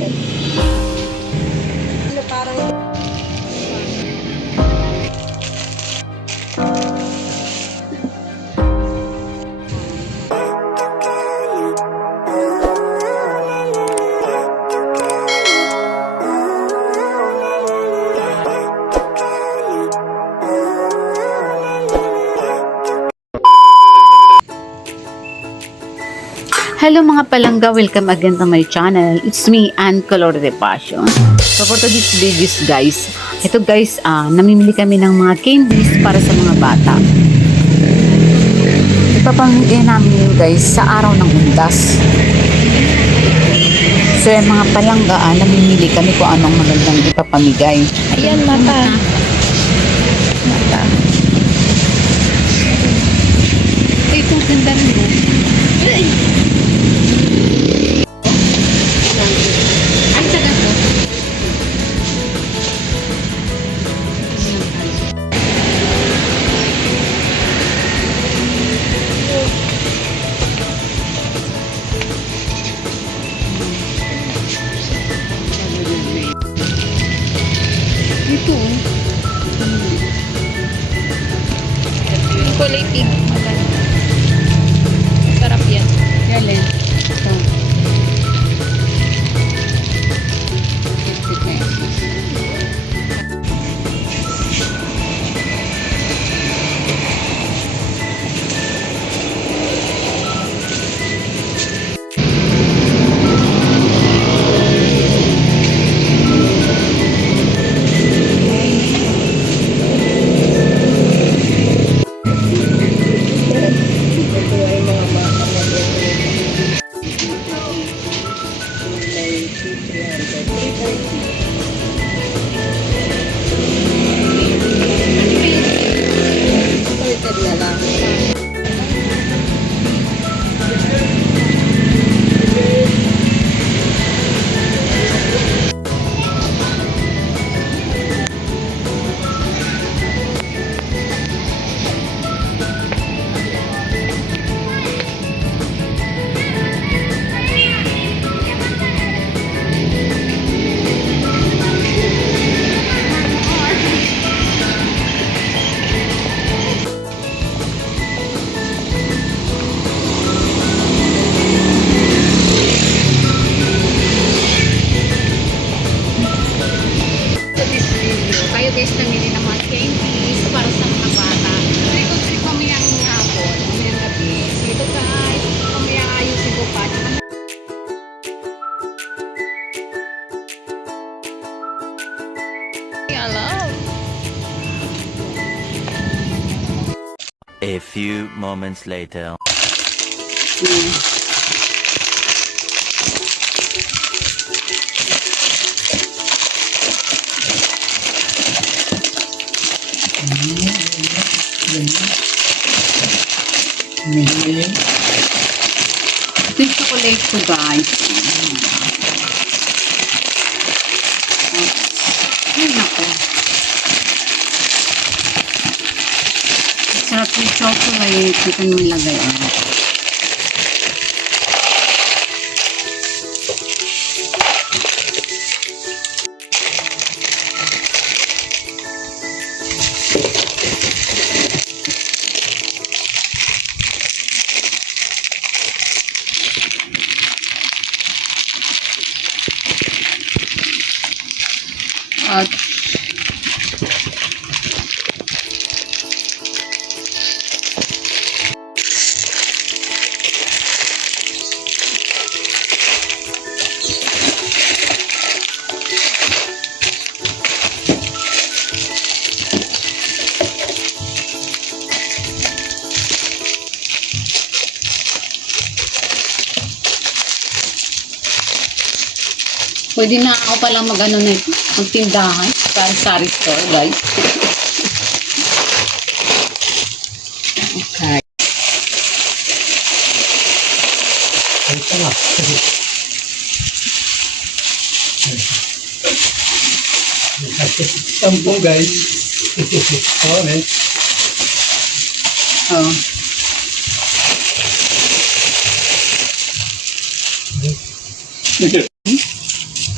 Ano parang Hello mga palangga, welcome again to my channel. It's me, Ann Color de Passion. So for today's videos guys, ito guys, namimili kami ng mga candies para sa mga bata. Ipapamigay namin yun guys sa araw ng undas. So yung mga palangga, namimili kami kung anong magandang ipapamigay. ayan mata. Mata. Ito ganda rin mo. Ang sagat ko. Ito. Yung kulay pink. Maganda. Sarap yan. Galing. Ito. 50 pesos. Kayo guys namili ng mga candies para sa mga bata. Trick kami ang hapon, kami ang gabi. Dito guys, kami ang ayusin ko pa. Hello. A few moments later. Ito yung chocolate ko guys. Ay nako. Sarap yung chocolate. Ito yung nilagay. At pwede na ako palang mag-ano na ito, magtindahan, sari-sari store, guys. Okay. Ito na. Sampo guys. Okay. Oh.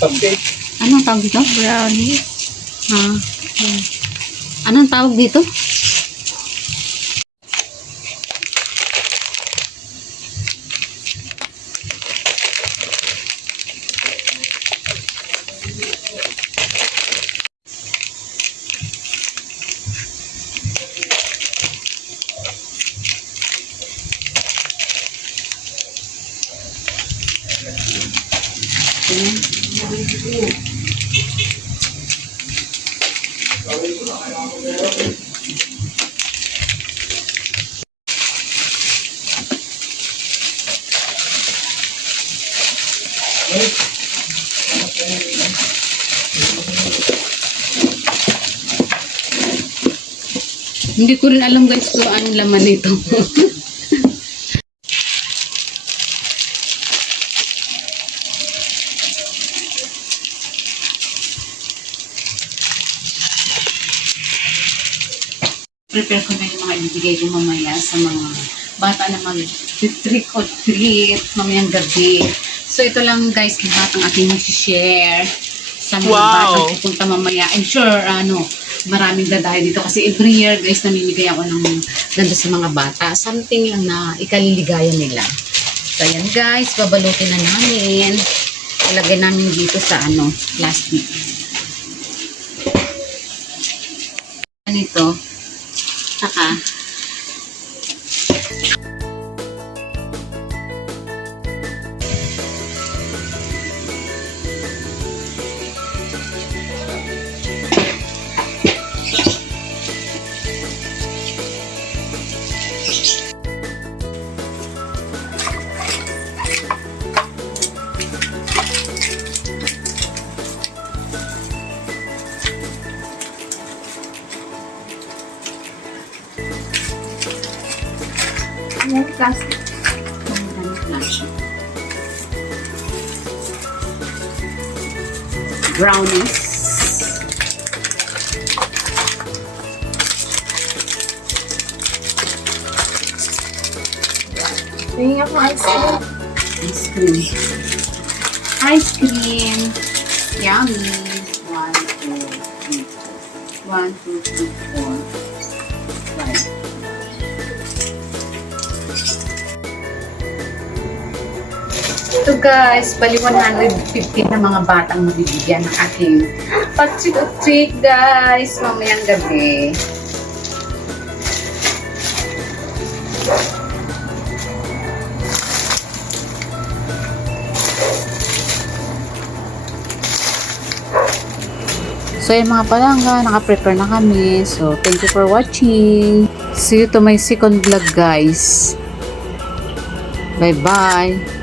Cupcake. Anong tawag dito? Brownie. Ha? Anong tawag dito? Hindi ko rin alam guys kung anong laman nito. Prepare ko na yung mga ibibigay ko mamaya sa mga bata na mag-trick or treat mamayang gabi. So ito lang guys, lahat ang ating mag-share sa mga batang pupunta mamaya. I'm sure maraming dadayo dito kasi every year guys namimigay ako ng ganda sa mga bata. Something lang na ikaliligaya nila. So ayan guys, babalutin na namin. Ilagay namin dito sa plastic. Ganito. Saka plastic. Brownies. Tingin ako ice cream. Ice cream. Ice cream. Yummy. 1, 2, 3, 4. 5. Ito guys, bali 150 na mga batang mabibigyan ng aking pag-trick or treat guys, mamayang gabi. So yung mga palangga, naka-prepare na kami. So thank you for watching. See you to my second vlog guys. Bye bye.